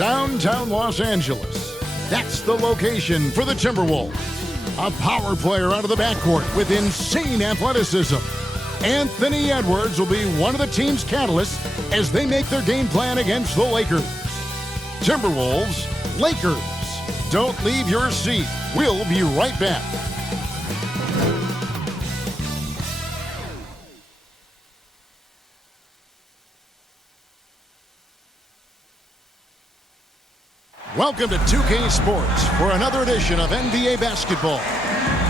Downtown Los Angeles. That's the location for the Timberwolves. A power player out of the backcourt with insane athleticism. Anthony Edwards will be one of the team's catalysts as they make their game plan against the Lakers. Timberwolves, Lakers. Don't leave your seat. We'll be right back. Welcome to 2K Sports for another edition of NBA basketball.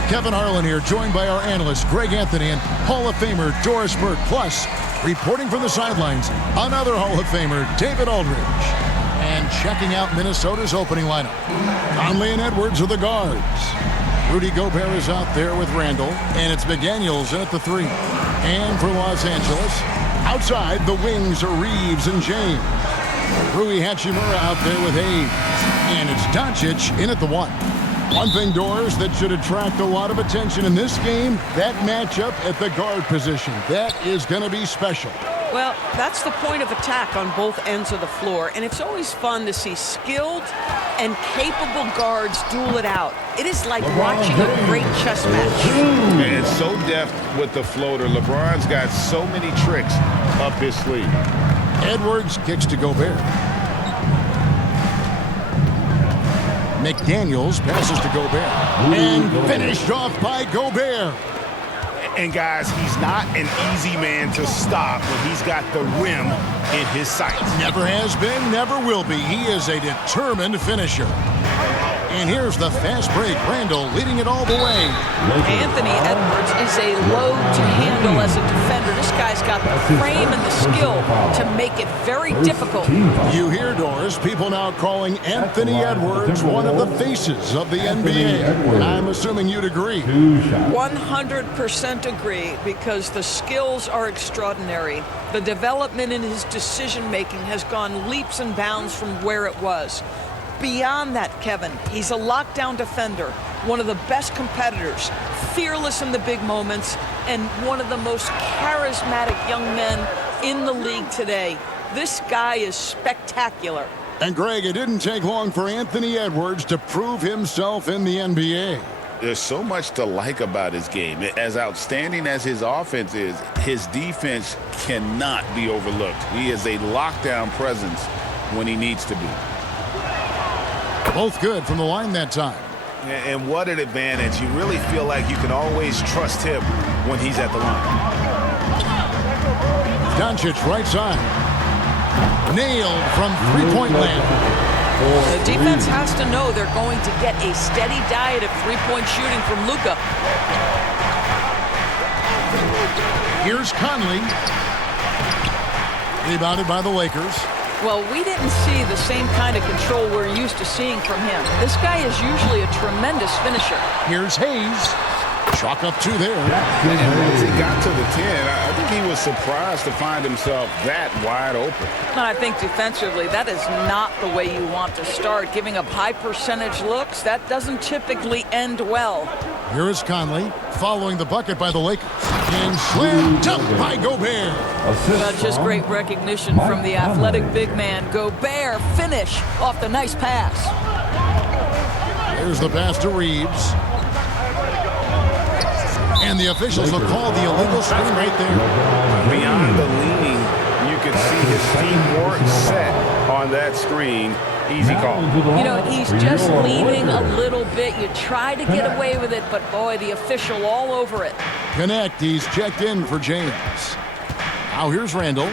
Kevin Harlan here, joined by our analysts Greg Anthony and Hall of Famer Doris Burke. Plus, reporting from the sidelines, another Hall of Famer, David Aldridge. And checking out Minnesota's opening lineup, Conley and Edwards are the guards. Rudy Gobert is out there with Randall, and it's McDaniels in at the 3. And for Los Angeles, outside the wings are Reeves and James. Rui Hachimura out there with Hayes. And it's Doncic in at the 1. One thing, Doris, that should attract a lot of attention in this game, that matchup at the guard position. That is going to be special. Well, that's the point of attack on both ends of the floor, and it's always fun to see skilled and capable guards duel it out. It is like watching a great chess match. And it's so deft with the floater. LeBron's got so many tricks up his sleeve. Edwards kicks to Gobert. McDaniels passes to Gobert. And finished off by Gobert. And guys, he's not an easy man to stop when he's got the rim in his sights. Never has been, never will be. He is a determined finisher. And here's the fast break. Randall leading it all the way. Anthony Edwards is a load to handle as a defender. This guy's got the frame and the skill to make it very difficult. You hear, Doris, people now calling Anthony Edwards one of the faces of the NBA. I'm assuming you'd agree. 100% agree, because the skills are extraordinary. The development in his decision-making has gone leaps and bounds from where it was. Beyond that, Kevin, he's a lockdown defender, one of the best competitors, fearless in the big moments, and one of the most charismatic young men in the league today. This guy is spectacular. And Greg, it didn't take long for Anthony Edwards to prove himself in the NBA. There's so much to like about his game. As outstanding as his offense is, his defense cannot be overlooked. He is a lockdown presence when he needs to be. Both good from the line that time. And what an advantage. You really feel like you can always trust him when he's at the line. Doncic right side. Nailed from three-point land. The defense has to know they're going to get a steady diet of three-point shooting from Luka. Here's Conley. Rebounded by the Lakers. Well, we didn't see the same kind of control we're used to seeing from him. This guy is usually a tremendous finisher. Here's Hayes. Chalk up 2 there. And once he got to the 10, I think he was surprised to find himself that wide open. I think defensively, that is not the way you want to start. Giving up high percentage looks, that doesn't typically end well. Here is Conley following the bucket by the Lakers. And slam dunk by Gobert. Just great recognition from the athletic big man. Gobert finish off the nice pass. Here's the pass to Reeves. And the officials will call the illegal screen right there. Beyond the leaning, you can see his team weren't set on that screen. Easy call. You know, he's just leaning a little bit. You try to get away with it, but boy, the official all over it. Connect. He's checked in for James. Now here's Randall.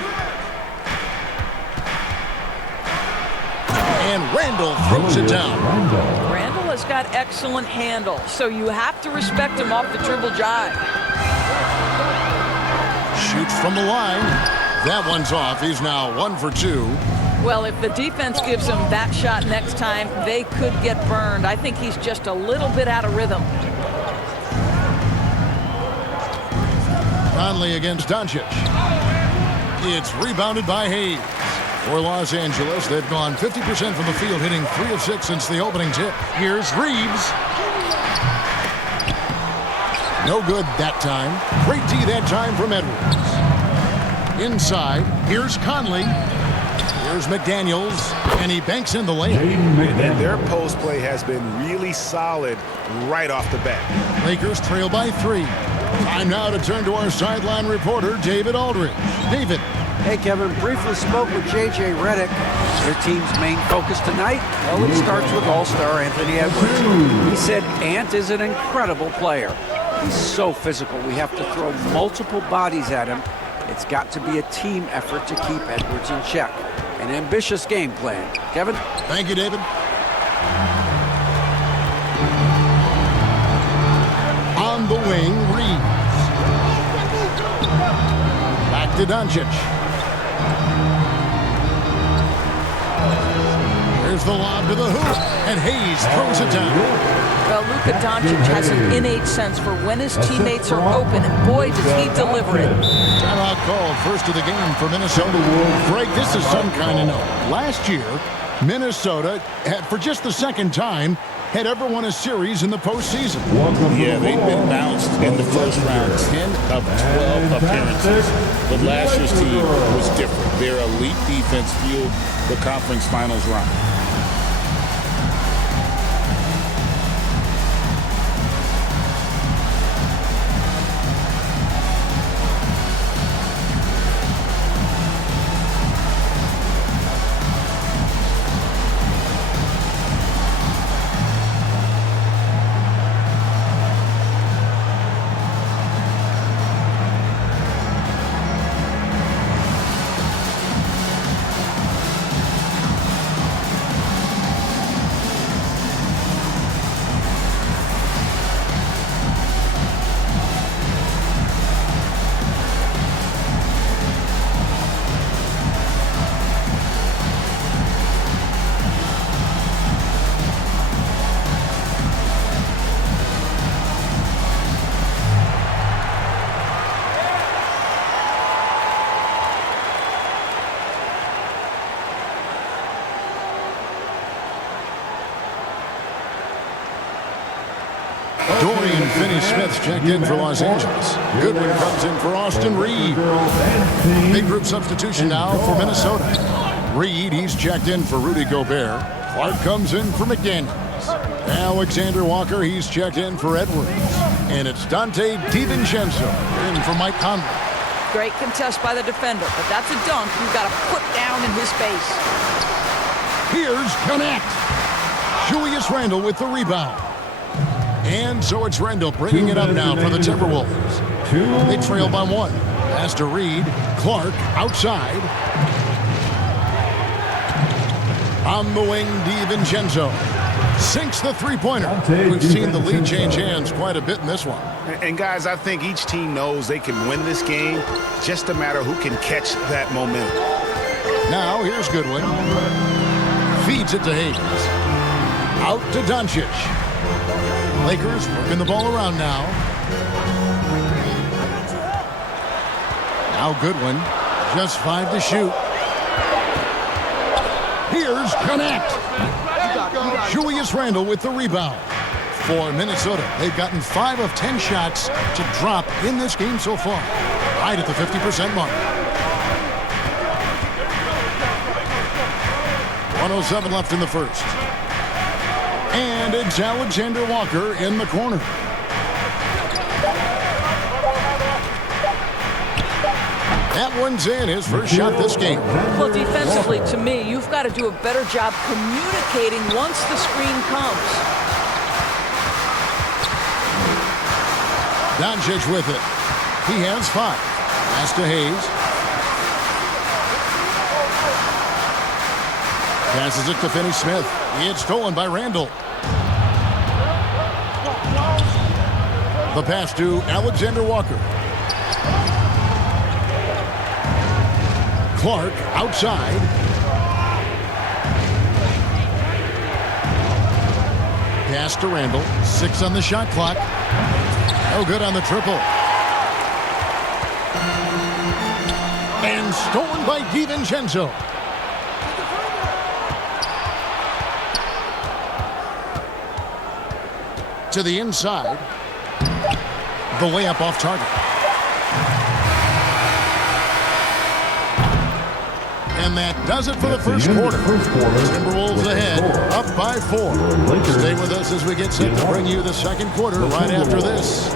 And Randall throws it down. Randall has got excellent handle, so you have to respect him off the dribble jive. Shoots from the line. That one's off. He's now 1 for 2. Well, if the defense gives him that shot next time, they could get burned. I think he's just a little bit out of rhythm. Conley against Doncic. It's rebounded by Hayes. For Los Angeles, they've gone 50% from the field, hitting 3 of 6 since the opening tip. Here's Reeves. No good that time. Great D that time from Edwards. Inside, here's Conley. Here's McDaniels, and he banks in the layup. And their post play has been really solid right off the bat. Lakers trail by 3. Time now to turn to our sideline reporter, David Aldridge. David. Hey, Kevin. Briefly spoke with J.J. Redick. Their team's main focus tonight, well, it starts with All-Star Anthony Edwards. He said Ant is an incredible player. He's so physical. We have to throw multiple bodies at him. It's got to be a team effort to keep Edwards in check. An ambitious game plan. Kevin? Thank you, David. On the wing, Reeves. Back to Doncic. Here's the lob to the hoop, and Hayes throws it down. Well, Luka Doncic has an innate sense for when his teammates are open, and boy, does he deliver it. Timeout called, first of the game for Minnesota. Greg, this is some kind of note. Last year, Minnesota had, for just the second time, had ever won a series in the postseason. Yeah, they've been bounced in the first round 10 of 12 appearances. But last year's team was different. Their elite defense fueled the conference finals run. Dorian Finney-Smith's checked in for Los Angeles. Goodwin comes in for Austin Reed. Big group substitution now for Minnesota. Reed, he's checked in for Rudy Gobert. Clark comes in for McDaniels. Alexander Walker, he's checked in for Edwards. And it's Dante DiVincenzo in for Mike Conley. Great contest by the defender, but that's a dunk you've got to put down in his face. Here's Connect. Julius Randle with the rebound. And so it's Randle bringing it up now for the Timberwolves. They trail by 1. Pass to Reed. Clark outside. On the wing, DiVincenzo sinks the three-pointer. We've seen the lead change hands quite a bit in this one. And guys, I think each team knows they can win this game. Just a matter who can catch that momentum. Now here's Goodwin. Feeds it to Hayes. Out to Doncic. Lakers working the ball around now. Now Goodwin, just 5 to shoot. Here's Connect. Julius Randle with the rebound. For Minnesota, they've gotten 5 of 10 shots to drop in this game so far. Right at the 50% mark. 1:07 left in the first. And it's Alexander Walker in the corner. That one's in, his first shot this game. Well, defensively, to me, you've got to do a better job communicating once the screen comes. Doncic with it. He has 5. Pass to Hayes. Passes it to Finney-Smith. It's stolen by Randle. The pass to Alexander Walker. Clark outside. Pass to Randle. 6 on the shot clock. No good on the triple. And stolen by DiVincenzo. To the inside. The layup off target. And that does it for the first quarter. Timberwolves ahead, up by 4. Stay with us as we get set to bring you the second quarter right after this.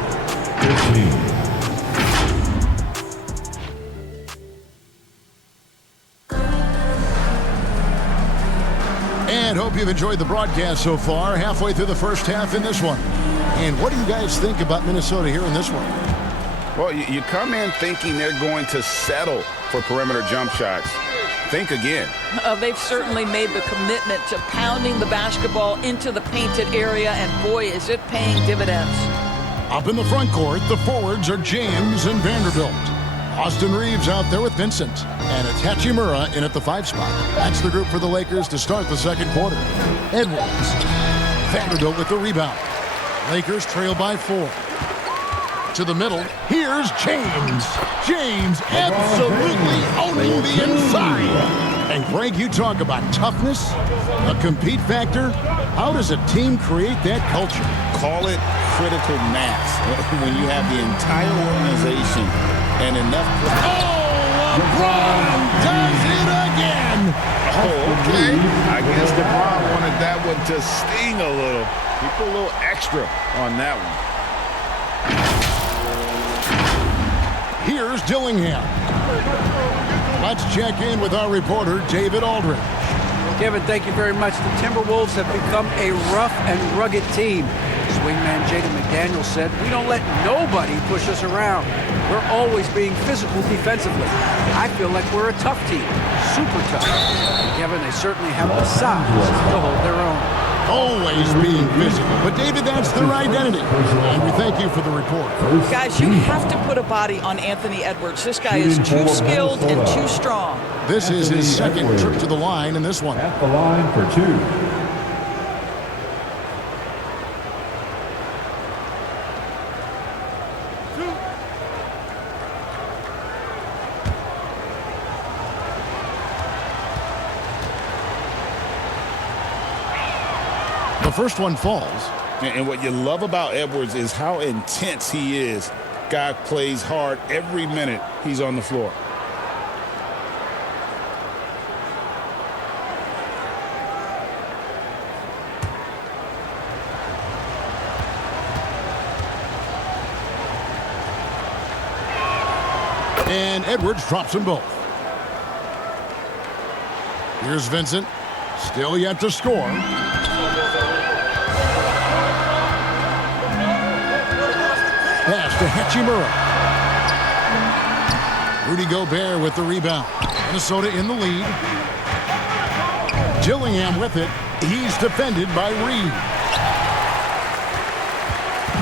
And hope you've enjoyed the broadcast so far. Halfway through the first half in this one. And what do you guys think about Minnesota here in this one? Well, you come in thinking they're going to settle for perimeter jump shots. Think again. They've certainly made the commitment to pounding the basketball into the painted area, and boy, is it paying dividends. Up in the front court, the forwards are James and Vanderbilt. Austin Reeves out there with Vincent. And it's Hachimura in at the 5 spot. That's the group for the Lakers to start the second quarter. Edwards. Vanderbilt with the rebound. Lakers trail by 4. To the middle, here's James. James absolutely owning the inside. And Greg, you talk about toughness, a compete factor. How does a team create that culture? Call it critical mass. When you have the entire organization and enough... Oh, LeBron does it again. Oh, okay. I guess LeBron wanted that one to sting a little. He put a little extra on that one. Here's Dillingham. Let's check in with our reporter, David Aldridge. Kevin, thank you very much. The Timberwolves have become a rough and rugged team. Swingman Jaden McDaniels said, "We don't let nobody push us around. We're always being physical defensively. I feel like we're a tough team, super tough." And Kevin, they certainly have the size to hold their own. Always being physical. But, David, that's their identity. And we thank you for the report. Guys, you have to put a body on Anthony Edwards. This guy is too skilled and too strong. This is his second trip to the line in this one. At the line for 2. The first one falls. And what you love about Edwards is how intense he is. Guy plays hard every minute he's on the floor. And Edwards drops them both. Here's Vincent. Still yet to score. Pass to Hachimura. Rudy Gobert with the rebound. Minnesota in the lead. Dillingham with it. He's defended by Reed.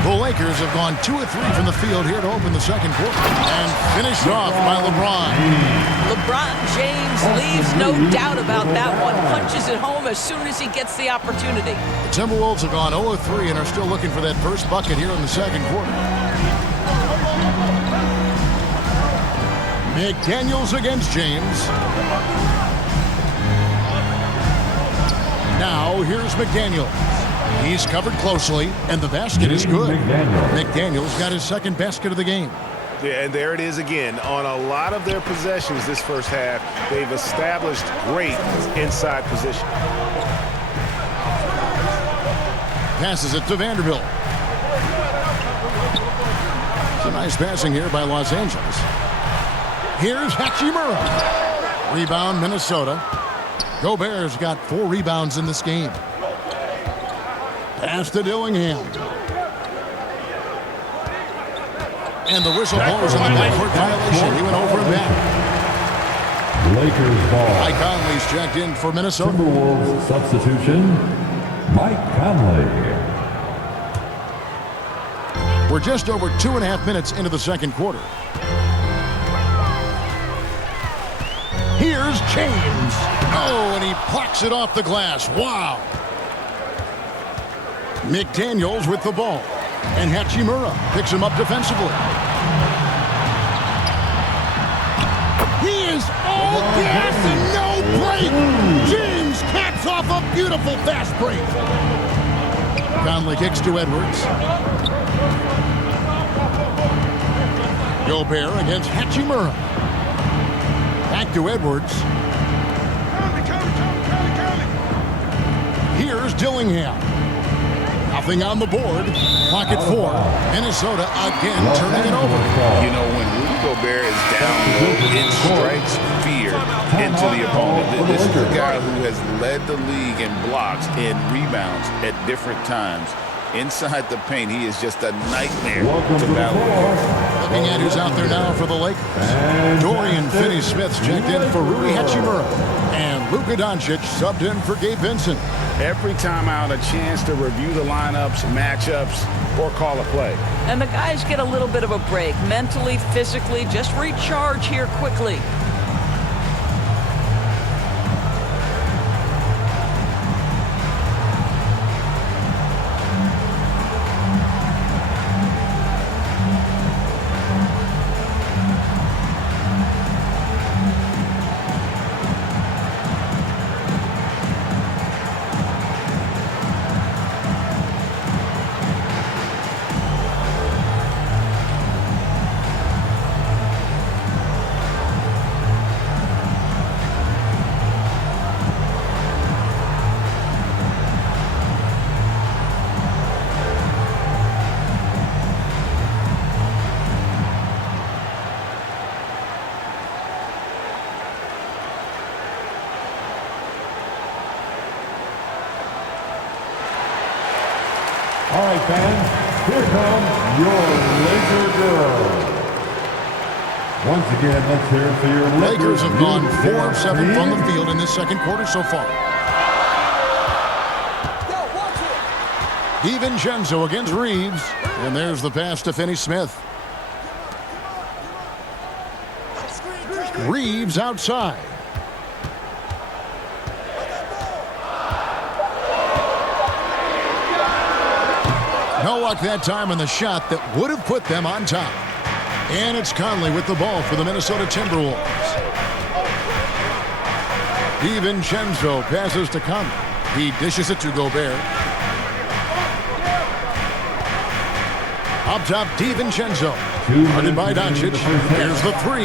The Lakers have gone 2 of 3 from the field here to open the second quarter. And finished off by LeBron. LeBron James leaves no doubt about that one. Punches it home as soon as he gets the opportunity. The Timberwolves have gone 0 of 3 and are still looking for that first bucket here in the second quarter. McDaniels against James. Now here's McDaniels. He's covered closely, and the basket is good. McDaniels got his second basket of the game. Yeah, and there it is again. On a lot of their possessions this first half, they've established great inside position. Passes it to Vanderbilt. Some nice passing here by Los Angeles. Here's Hachimura. Rebound, Minnesota. Gobert's got 4 rebounds in this game. Pass to Dillingham. And the whistle blows on the backcourt violation. He went over and back. Lakers ball. Mike Conley's checked in for Minnesota. Timberwolves substitution, Mike Conley. We're just over 2.5 minutes into the second quarter. Here's James. Oh, and he plucks it off the glass. Wow. McDaniels with the ball. And Hachimura picks him up defensively. He is all gas and no break. James caps off a beautiful fast break. Conley kicks to Edwards. Gobert against Hachimura. Back to Edwards. Dillingham. Nothing on the board. Clock at 4. Minnesota again turning it over. You know, when Rudy Gobert is down low, it strikes fear into the opponent. This is a guy who has led the league in blocks and rebounds at different times. Inside the paint, he is just a nightmare to battle. Looking at who's out there now for the Lakers. Dorian Finney-Smith's checked in for Rui Hachimura. And Luka Doncic subbed in for Gabe Vincent. Every time out, a chance to review the lineups, matchups, or call a play. And the guys get a little bit of a break. Mentally, physically, just recharge here quickly. All right, fans, here comes your Laker girl. Once again, let's hear it for your Lakers have gone 4 of 7 from the field in this second quarter so far. DiVincenzo against Reeves. And there's the pass to Finney-Smith. Reeves outside. No luck that time on the shot that would have put them on top. And it's Conley with the ball for the Minnesota Timberwolves. DiVincenzo passes to Conley. He dishes it to Gobert. Up top, DiVincenzo. Guarded by Doncic. Here's the 3.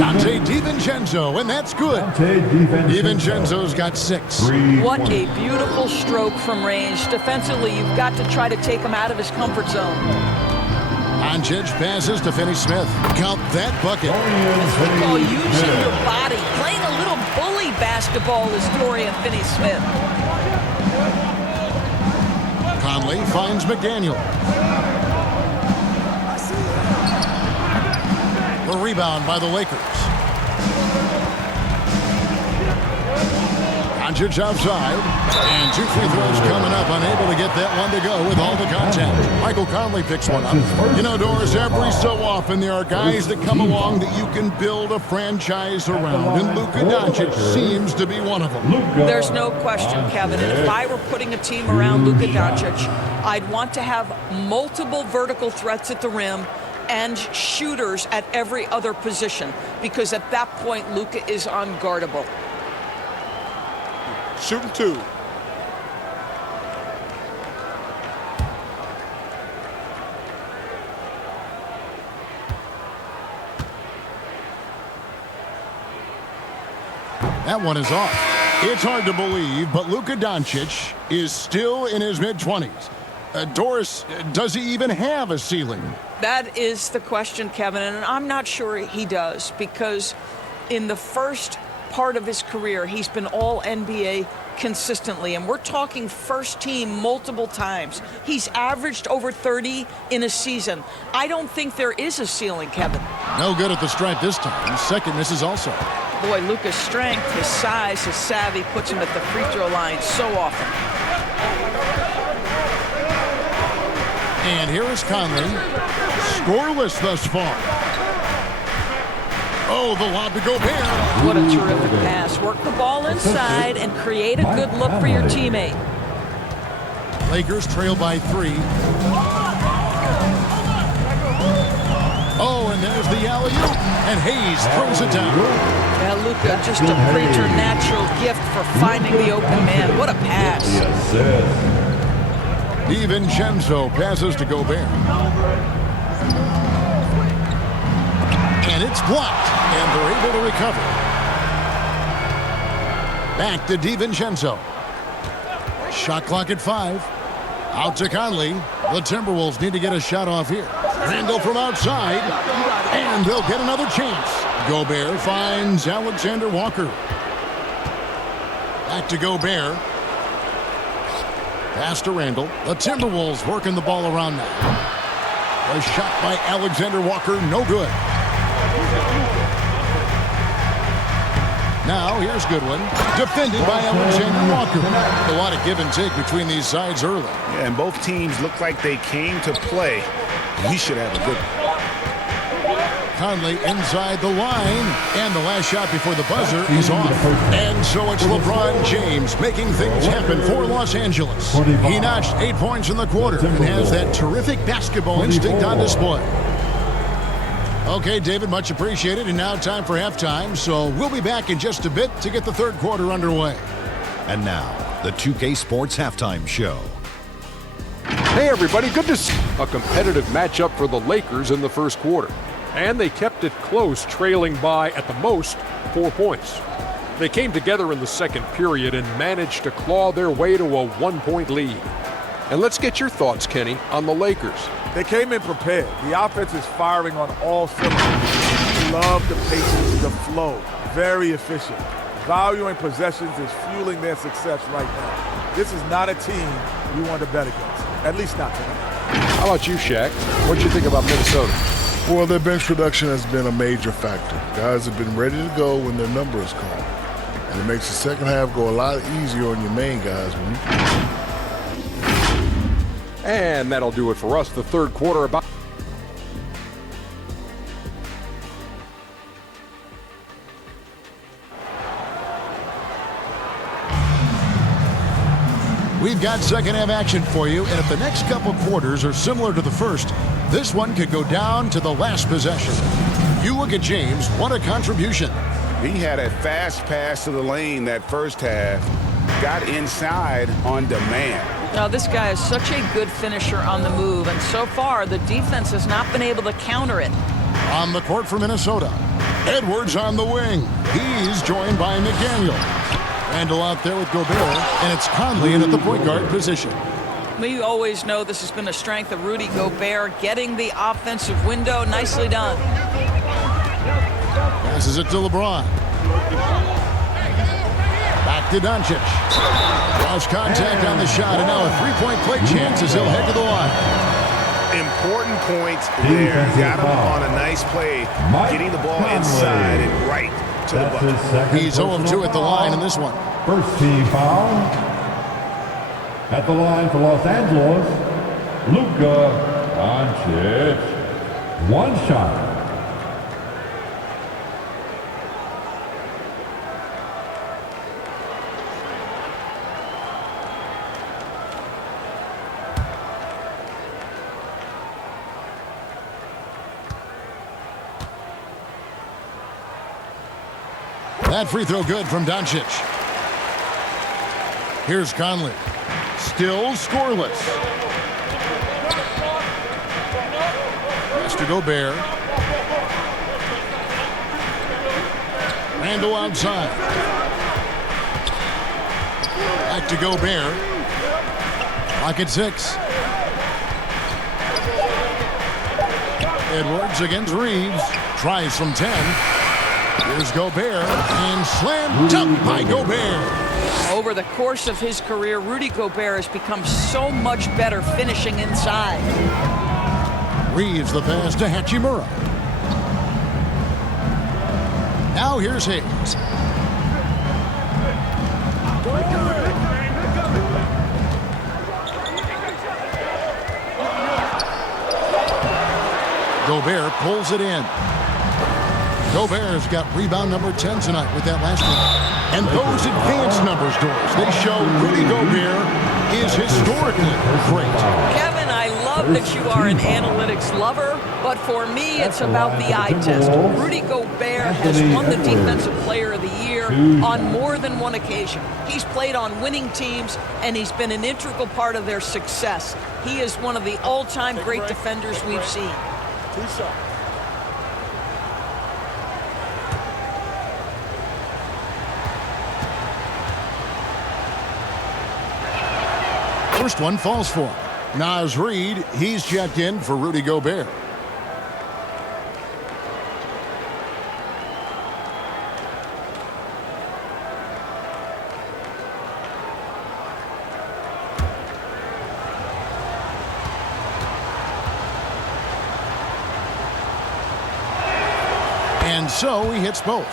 Dante DiVincenzo, and that's good. DiVincenzo's got 6. What a beautiful stroke from range. Defensively, you've got to try to take him out of his comfort zone. Doncic passes to Finney-Smith. Count that bucket. It's football using your body. Playing a little bully basketball is Dorian Finney-Smith. Conley finds McDaniel. The rebound by the Lakers. Doncic outside. And 2 free throws coming up. Unable to get that one to go with all the contact. Michael Conley picks one up. You know, Doris, every so often there are guys that come along that you can build a franchise around. And Luka Doncic seems to be one of them. There's no question, Kevin. And if I were putting a team around Luka Doncic, I'd want to have multiple vertical threats at the rim and shooters at every other position, because at that point, Luka is unguardable. Shooting 2. That one is off. It's hard to believe, but Luka Doncic is still in his mid-20s. Doris, does he even have a ceiling? That is the question, Kevin, and I'm not sure he does, because in the first part of his career, he's been all NBA consistently, and we're talking first team multiple times. He's averaged over 30 in a season. I don't think there is a ceiling, Kevin. No good at the stripe this time. Second misses also. Boy, Luka's strength, his size, his savvy puts him at the free throw line so often. And here is Conley. Scoreless thus far. Oh, the lob to Gobert. What a terrific pass. Work the ball inside and create a good look for your teammate. Lakers trail by 3. Oh, and there's the alley-oop. And Hayes throws it down. Yeah, Luka, just a preternatural gift for finding the open man. What a pass. DiVincenzo passes to Gobert. And it's blocked, and they're able to recover. Back to DiVincenzo. Shot clock at 5. Out to Conley. The Timberwolves need to get a shot off here. Randall from outside. And they'll get another chance. Gobert finds Alexander Walker. Back to Gobert. Pass to Randall. The Timberwolves working the ball around now. A shot by Alexander Walker, no good. Now here's Goodwin, defended by Alexander Walker. A lot of give and take between these sides early. Yeah, and both teams look like they came to play. We should have a good one. Conley inside the line, and the last shot before the buzzer is off. And so it's LeBron James making things happen for Los Angeles. He notched 8 points in the quarter and has that terrific basketball instinct on display. Okay, David, much appreciated. And now time for halftime, so we'll be back in just a bit to get the third quarter underway. And now, the 2K Sports Halftime Show. Hey, everybody, good to see a competitive matchup for the Lakers in the first quarter. And they kept it close, trailing by, at the most, 4 points. They came together in the second period and managed to claw their way to a 1-point lead. And let's get your thoughts, Kenny, on the Lakers. They came in prepared. The offense is firing on all cylinders. Love the patience, the flow. Very efficient. Valuing possessions is fueling their success right now. This is not a team you want to bet against. At least not tonight. How about you, Shaq? What you think about Minnesota? Well, their bench production has been a major factor. Guys have been ready to go when their number is called. And it makes the second half go a lot easier on your main guys when you can. And that'll do it for us. The third quarter about. We've got second half action for you, and if the next couple quarters are similar to the first, this one could go down to the last possession. You look at James, what a contribution. He had a fast pass to the lane that first half, got inside on demand. Now, this guy is such a good finisher on the move, and so far the defense has not been able to counter it. On the court for Minnesota, Edwards on the wing. He's joined by McDaniel. Randall out there with Gobert, and it's Conley in at the point guard position. We always know this has been a strength of Rudy Gobert, getting the offensive window. Nicely done. Passes it to LeBron. Back to Doncic. Lost contact on the shot, and now a three-point play chance as he'll head to the line. Important points there. Got him on a nice play, getting the ball inside and right to the bucket. He's 0-2 at the line in this one. First team foul. At the line for Los Angeles, Luka Doncic. One shot. That free throw good from Doncic. Here's Conley. Still scoreless. Pass to Gobert. Randall outside. Back to Gobert. Clock at 6. Edwards against Reeves. Tries from 10. Here's Gobert, and slam dunk by Gobert. Over the course of his career, Rudy Gobert has become so much better finishing inside. Reeves the pass to Hachimura. Now here's Hayes. Gobert pulls it in. Gobert's got rebound number 10 tonight with that last one. And those advanced numbers, Doris, they show Rudy Gobert is historically great. Kevin, I love that you are an analytics lover, but for me, it's about the eye test. Rudy Gobert has won the Defensive Player of the Year on more than one occasion. He's played on winning teams, and he's been an integral part of their success. He is one of the all-time great defenders we've seen. First one falls for him. Naz Reid, he's checked in for Rudy Gobert. And so he hits both.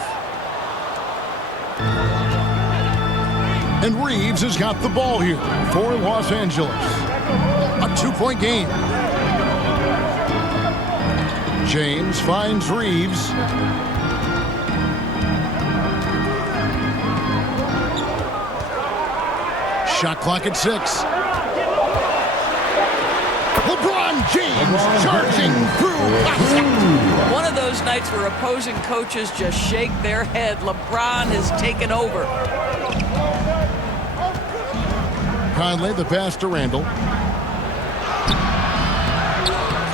And Reeves has got the ball here for Los Angeles. A 2-point game. James finds Reeves. Shot clock at 6. LeBron James charging through. One of those nights where opposing coaches just shake their head. LeBron has taken over. Conley, the pass to Randall.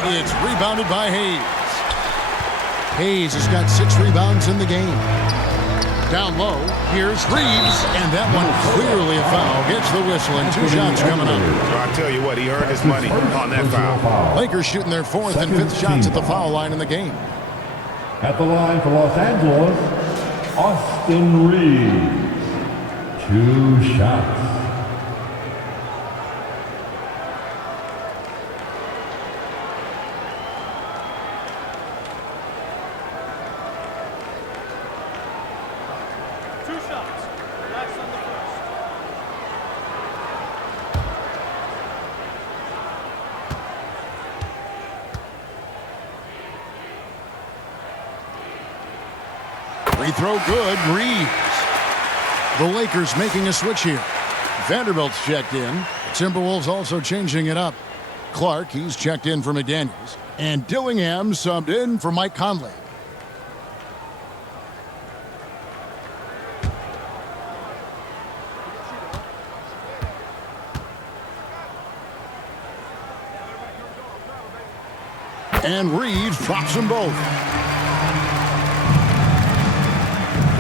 It's rebounded by Hayes. Hayes has got 6 rebounds in the game. Down low, here's Reeves, and that one clearly a foul. Gets the whistle, and 2 shots coming up. I'll tell you what, he earned his money on that foul. Lakers shooting their 4th and 5th shots at the foul line in the game. At the line for Los Angeles, Austin Reeves. 2 shots. Free throw good. Reeves. The Lakers making a switch here. Vanderbilt's checked in. The Timberwolves also changing it up. Clark, he's checked in for McDaniels. And Dillingham subbed in for Mike Conley. And Reeves drops them both.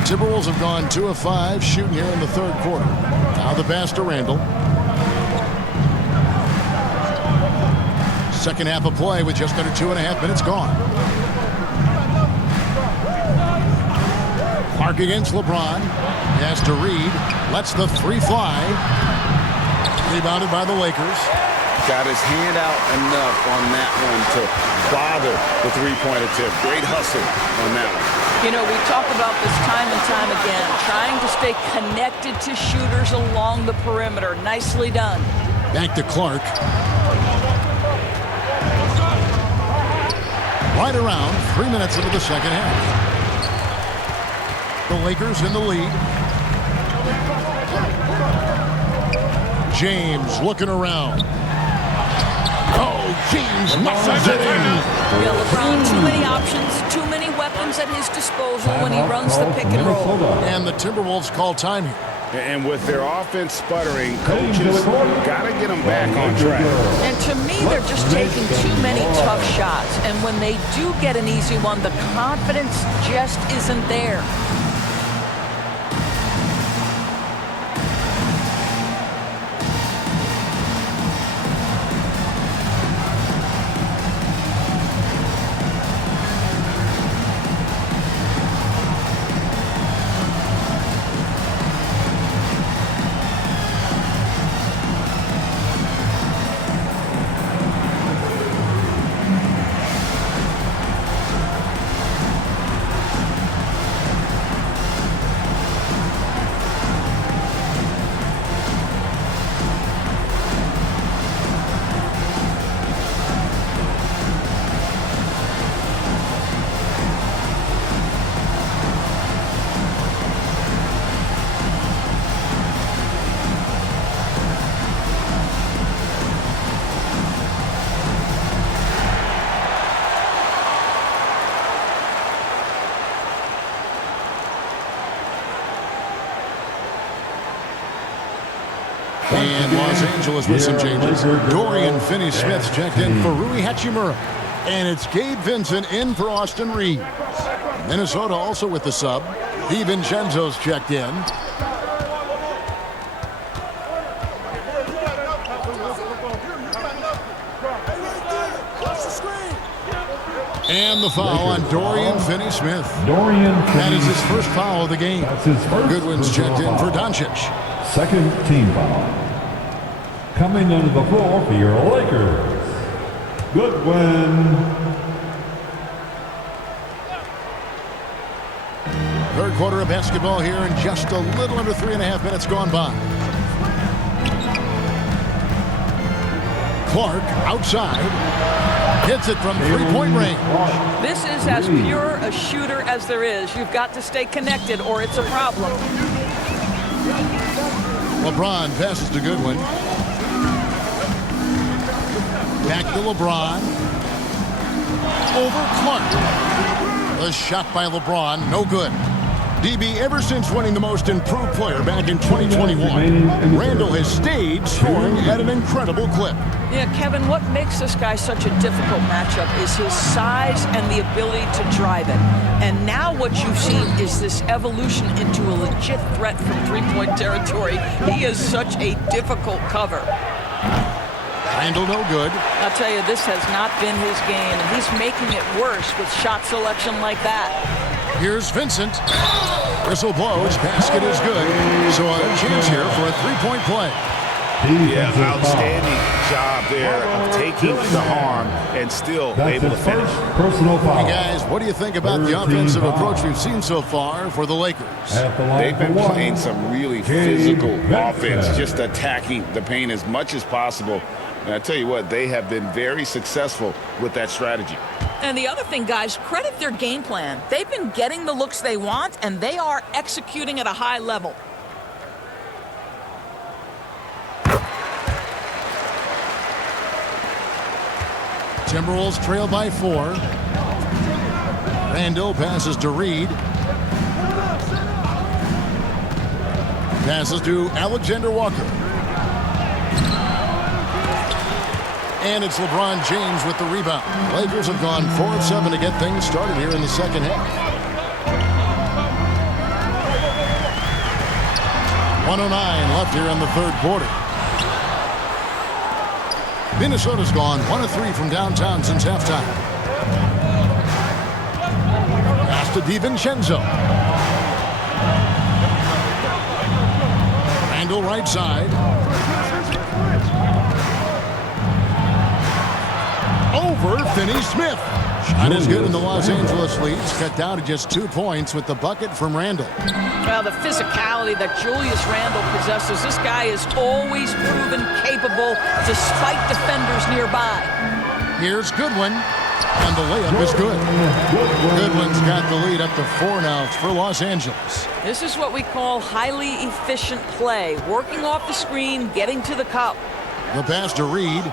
Timberwolves have gone 2 of 5 shooting here in the 3rd quarter. Now the pass to Randall. Second half of play with just under 2.5 minutes gone. Clark against LeBron. Pass to Reed. Lets the 3 fly. Rebounded by the Lakers. Got his hand out enough on that one to bother the 3-point attempt. Great hustle on that one. You know, we talk about this time and time again, trying to stay connected to shooters along the perimeter. Nicely done. Back to Clark. Right around 3 minutes into the second half. The Lakers in the lead. James looking around. Oh, James muscles it in. Yeah, LeBron, too many options, too many weapons at his disposal when he runs the pick and roll. And the Timberwolves call time here. And with their offense sputtering, coaches got to get them back on track. And to me, they're just taking too many tough shots. And when they do get an easy one, the confidence just isn't there. And Los Angeles with some changes. Dorian Finney-Smith's checked in for Rui Hachimura. And it's Gabe Vincent in for Austin Reeves. Minnesota also with the sub. DiVincenzo's checked in. And the foul on Dorian Finney-Smith. That is his first foul of the game. That's his first. Goodwin's checked in for Doncic. Second team foul. Coming onto the floor for your Lakers, Goodwin. Third quarter of basketball here, and just a little under 3.5 minutes gone by. Clark outside. Hits it from three-point range. This is as pure a shooter as there is. You've got to stay connected or it's a problem. LeBron passes to Goodwin. Back to LeBron. Over Clark. The shot by LeBron, no good. DB, ever since winning the most improved player back in 2021, Randall has stayed scoring at an incredible clip. Yeah, Kevin, what makes this guy such a difficult matchup is his size and the ability to drive it. And now what you've seen is this evolution into a legit threat from three-point territory. He is such a difficult cover. Randall no good. I'll tell you, this has not been his game, and he's making it worse with shot selection like that. Here's Vincent. Whistle blows. Basket is good. So a chance here for a three-point play. Yeah, outstanding job there of taking the harm and still able to finish. Personal foul. Hey guys, what do you think about the offensive approach we've seen so far for the Lakers? They've been playing some really physical offense, just attacking the paint as much as possible. And I tell you what, they have been very successful with that strategy. And the other thing, guys, credit their game plan. They've been getting the looks they want, and they are executing at a high level. Timberwolves trail by 4. Randall passes to Reed. Passes to Alexander Walker. And it's LeBron James with the rebound. Lakers have gone 4 of 7 to get things started here in the second half. 1:09 left here in the third quarter. Minnesota's gone 1 of 3 from downtown since halftime. Pass to DiVincenzo. Randall right side. Over Finney-Smith. Shot is good, and the Los Angeles leads cut down to just 2 points with the bucket from Randall. Well, the physicality that Julius Randall possesses, this guy is always proven capable despite defenders nearby. Here's Goodwin, and the layup is good. Goodwin's got the lead up to 4 now for Los Angeles. This is what we call highly efficient play, working off the screen, getting to the cup. The pass to Reed.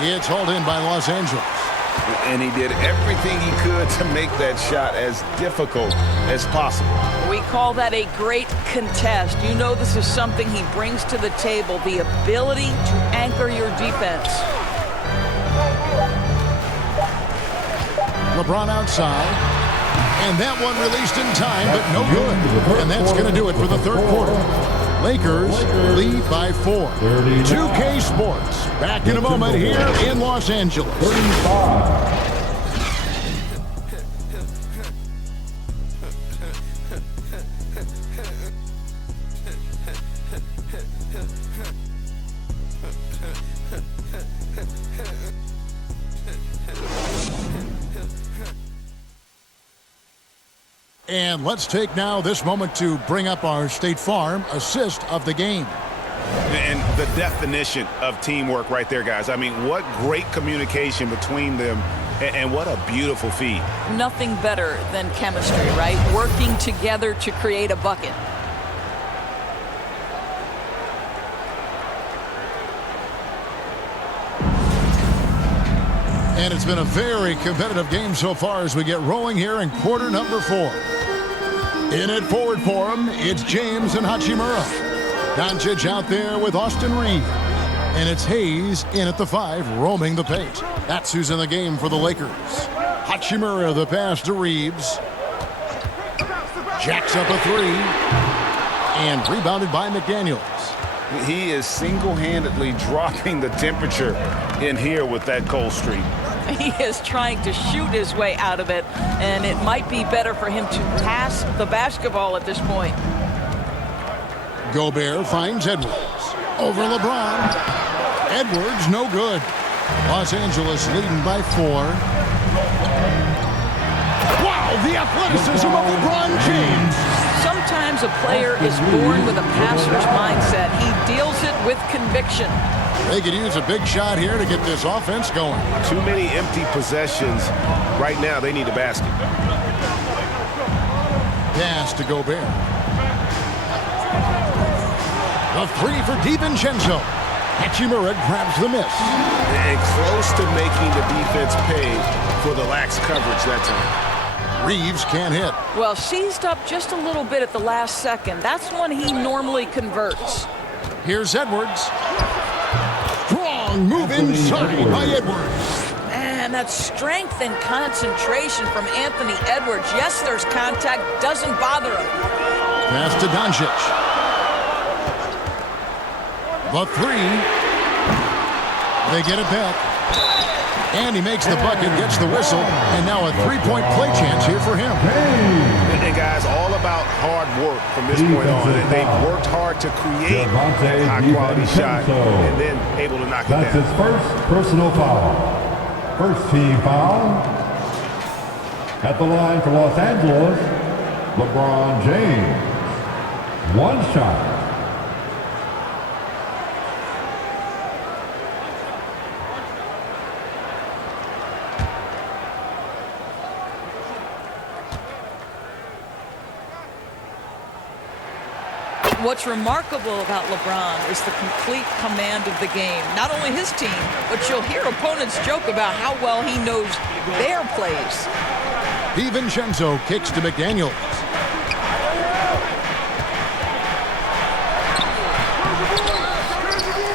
It's hauled in by Los Angeles. And he did everything he could to make that shot as difficult as possible. We call that a great contest. You know this is something he brings to the table, the ability to anchor your defense. LeBron outside. And that one released in time, but no good. And that's going to do it for the third quarter. Lakers lead by 4. 2K Sports back in a moment here in Los Angeles. 35. And let's take now this moment to bring up our State Farm assist of the game. And the definition of teamwork right there, guys. I mean, what great communication between them, and what a beautiful feed. Nothing better than chemistry, right? Working together to create a bucket. And it's been a very competitive game so far as we get rolling here in quarter number 4. In it forward for him, it's James and Hachimura. Doncic out there with Austin Reed. And it's Hayes in at the 5, roaming the paint. That's who's in the game for the Lakers. Hachimura, the pass to Reeves. Jacks up a 3. And rebounded by McDaniels. He is single-handedly dropping the temperature in here with that cold streak. He is trying to shoot his way out of it, and it might be better for him to pass the basketball at this point. Gobert finds Edwards. Over LeBron. Edwards, no good. Los Angeles leading by 4. Wow, the athleticism of LeBron James. Sometimes a player is born with a passer's mindset. He deals it with conviction. They could use a big shot here to get this offense going. Too many empty possessions. Right now, they need a basket. Pass to Gobert. The 3 for DiVincenzo. Hachimura grabs the miss. And close to making the defense pay for the lax coverage that time. Reeves can't hit. Well, seized up just a little bit at the last second. That's when he normally converts. Here's Edwards. Strong move inside by Edwards. And that strength and concentration from Anthony Edwards. Yes, there's contact. Doesn't bother him. Pass to Doncic. The 3. They get it back. And he makes the bucket, gets the whistle, and now a 3-point play chance here for him. And guys, all about hard work from this point on. They've worked hard to create a high-quality shot and then able to knock it down. That's his first personal foul. First team foul. At the line for Los Angeles, LeBron James. 1 shot. What's remarkable about LeBron is the complete command of the game. Not only his team, but you'll hear opponents joke about how well he knows their plays. DiVincenzo kicks to McDaniels.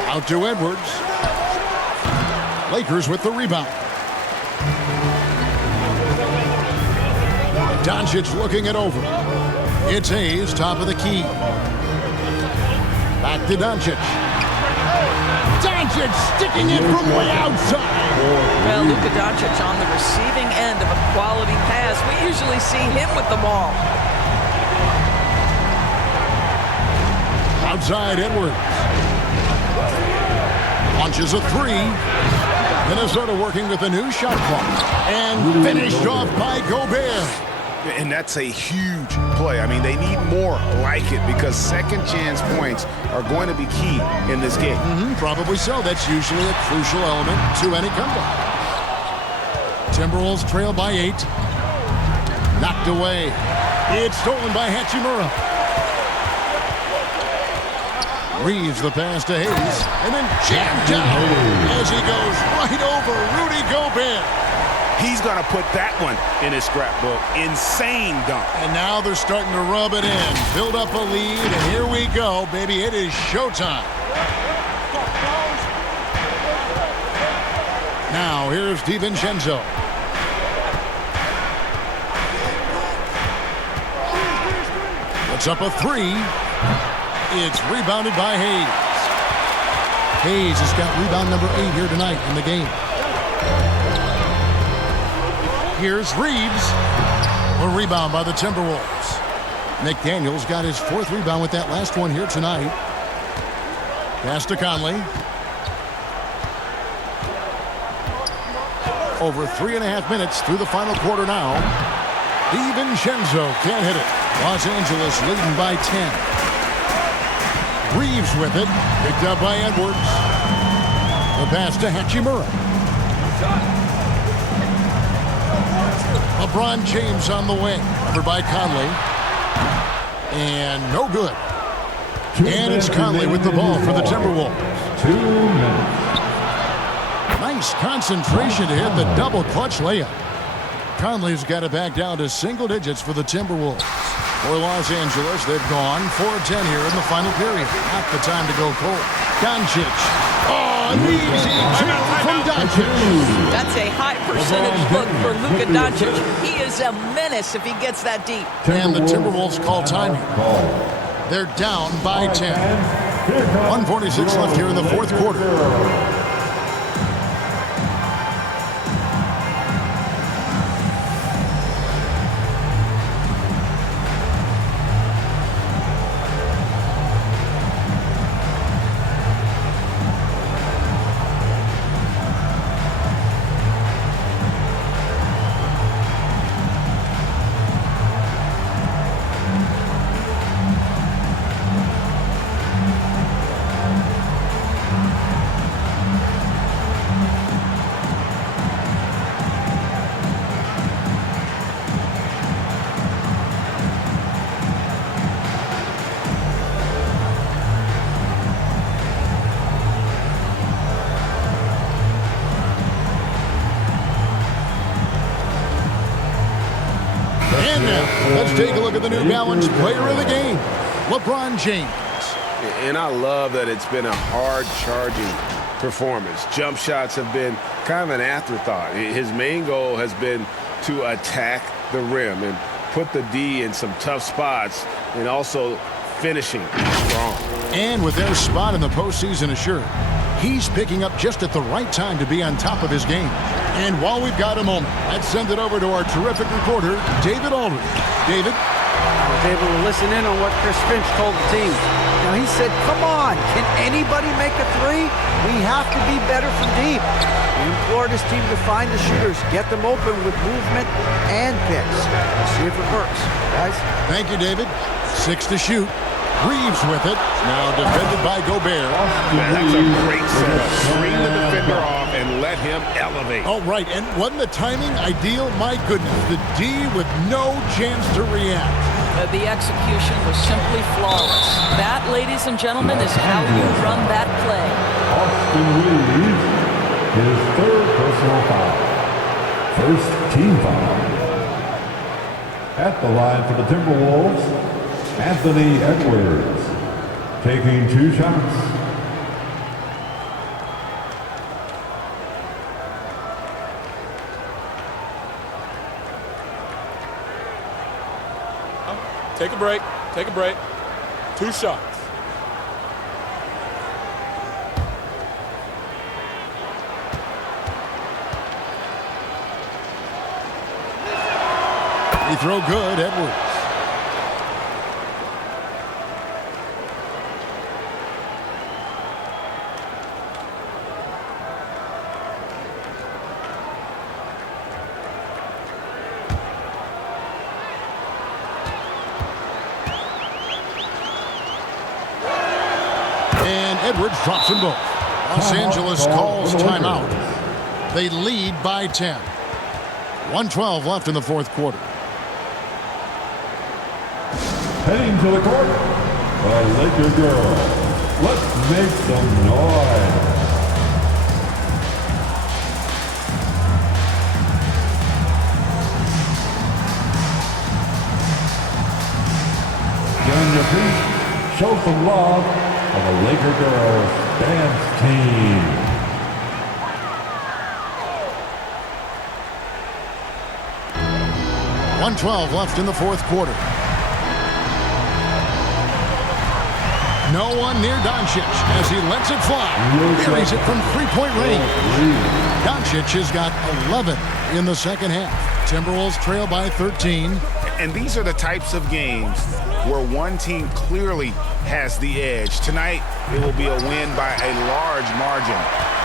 Out to Edwards. Lakers with the rebound. Doncic looking it over. It's Hayes, top of the key. Back to Doncic. Doncic sticking it from way outside. Well, Luka Doncic on the receiving end of a quality pass. We usually see him with the ball. Outside Edwards. Launches a 3. Minnesota working with a new shot clock. And finished off by Gobert. And that's a huge play. I mean, they need more like it because second chance points are going to be key in this game. Probably so. That's usually a crucial element to any comeback. Timberwolves trail by 8. Knocked away. It's stolen by Hachimura. Reeves the pass to Hayes. And then jammed down as he goes right over Rudy Gobert. He's going to put that one in his scrapbook. Insane dunk. And now they're starting to rub it in. Build up a lead, and here we go, baby. It is showtime. Now, here's DiVincenzo. Puts up a 3. It's rebounded by Hayes. Hayes has got rebound number 8 here tonight in the game. Here's Reeves. A rebound by the Timberwolves. McDaniels got his 4th rebound with that last one here tonight. Pass to Conley. Over 3.5 minutes through the final quarter now. DiVincenzo can't hit it. Los Angeles leading by 10. Reeves with it. Picked up by Edwards. The pass to Hachimura. LeBron James on the wing. Covered by Conley. And no good. And it's Conley with the ball for the Timberwolves. 2 minutes. Nice concentration to hit the double clutch layup. Conley's got it back down to single digits for the Timberwolves. For Los Angeles, they've gone 4-10 here in the final period. Not the time to go cold. Doncic. Oh, an easy two from Doncic. That's a high percentage look for Luka Doncic. He is a menace if he gets that deep. And the Timberwolves call timing. They're down by 10. 1:46 left here in the fourth quarter. And now, let's take a look at the New Balance player of the game, LeBron James. And I love that it's been a hard-charging performance. Jump shots have been kind of an afterthought. His main goal has been to attack the rim and put the D in some tough spots and also finishing strong. And with their spot in the postseason assured, he's picking up just at the right time to be on top of his game. And while we've got a moment, let's send it over to our terrific reporter, David Aldridge. David? I was able to listen in on what Chris Finch told the team. Now, he said, come on, can anybody make a three? We have to be better from deep. He implored his team to find the shooters, get them open with movement and picks. We'll see if it works. Guys? Thank you, David. 6 to shoot. Reeves with it. Now defended by Gobert. That's a great setup. Screen the defender off and let him elevate. Oh, right. And wasn't the timing ideal? My goodness. The D with no chance to react. The execution was simply flawless. That, ladies and gentlemen, is how you run that play. Austin Reeves, his third personal foul. First team foul. At the line for the Timberwolves, Anthony Edwards, taking 2 shots. Take a break. Take a break. 2 shots. Free throw good, Edwards. Edwards drops them both. Los Angeles calls timeout. They lead by 10. 1:12 left in the fourth quarter. Heading to the court, the Laker girl. Let's make some noise. Get on your feet, show some love for the Laker girls dance team. .112 left in the fourth quarter. No one near Doncic as he lets it fly. Buries it from three-point range. Doncic has got 11 in the second half. Timberwolves trail by 13. And these are the types of games where one team clearly has the edge. Tonight, it will be a win by a large margin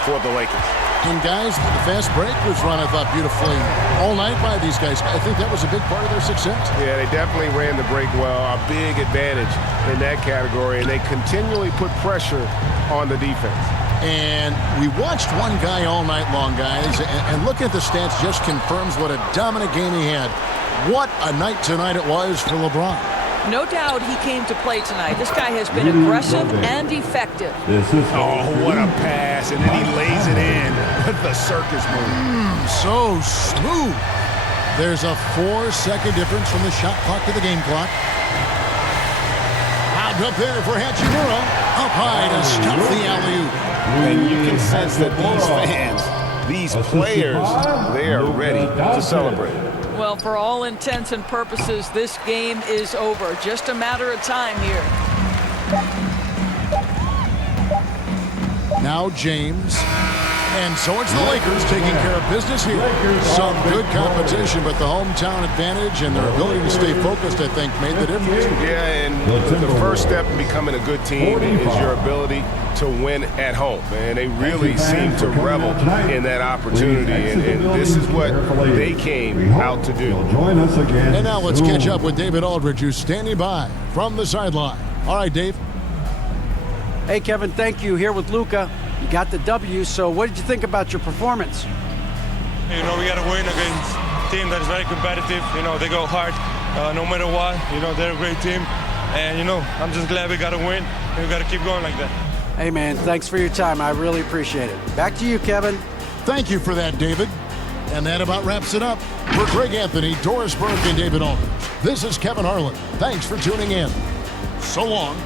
for the Lakers. And guys, the fast break was run, I thought, beautifully all night by these guys. I think that was a big part of their success. Yeah, they definitely ran the break well. A big advantage in that category, and they continually put pressure on the defense. And we watched one guy all night long, guys, and looking at the stats just confirms what a dominant game he had. What a night tonight it was for LeBron. No doubt he came to play tonight. This guy has been aggressive and effective. Oh, what a pass. And then he lays it in with the circus move. So smooth. There's a 4-second difference from the shot clock to the game clock. Out up there for Hachimura. Up high to stop the alley-oop. And you can sense that these fans, these players, they are ready to celebrate. Well, for all intents and purposes, this game is over. Just a matter of time here. Now James. And so it's the Lakers taking care of business here. Some good competition, but the hometown advantage and their ability to stay focused, I think, made the difference. Yeah, and the first step in becoming a good team is your ability to win at home. And they really seem to revel in that opportunity, and this is what they came out to do. And now let's catch up with David Aldridge, who's standing by from the sideline. All right, Dave. Hey, Kevin, thank you. Here with Luka. You got the W, so what did you think about your performance? You know, we got to win against a team that is very competitive. You know, they go hard no matter what. You know, they're a great team. And, you know, I'm just glad we got to win, and we got to keep going like that. Hey, man, thanks for your time. I really appreciate it. Back to you, Kevin. Thank you for that, David. And that about wraps it up. For Greg Anthony, Doris Burke, and David Aldridge, this is Kevin Harlan. Thanks for tuning in. So long.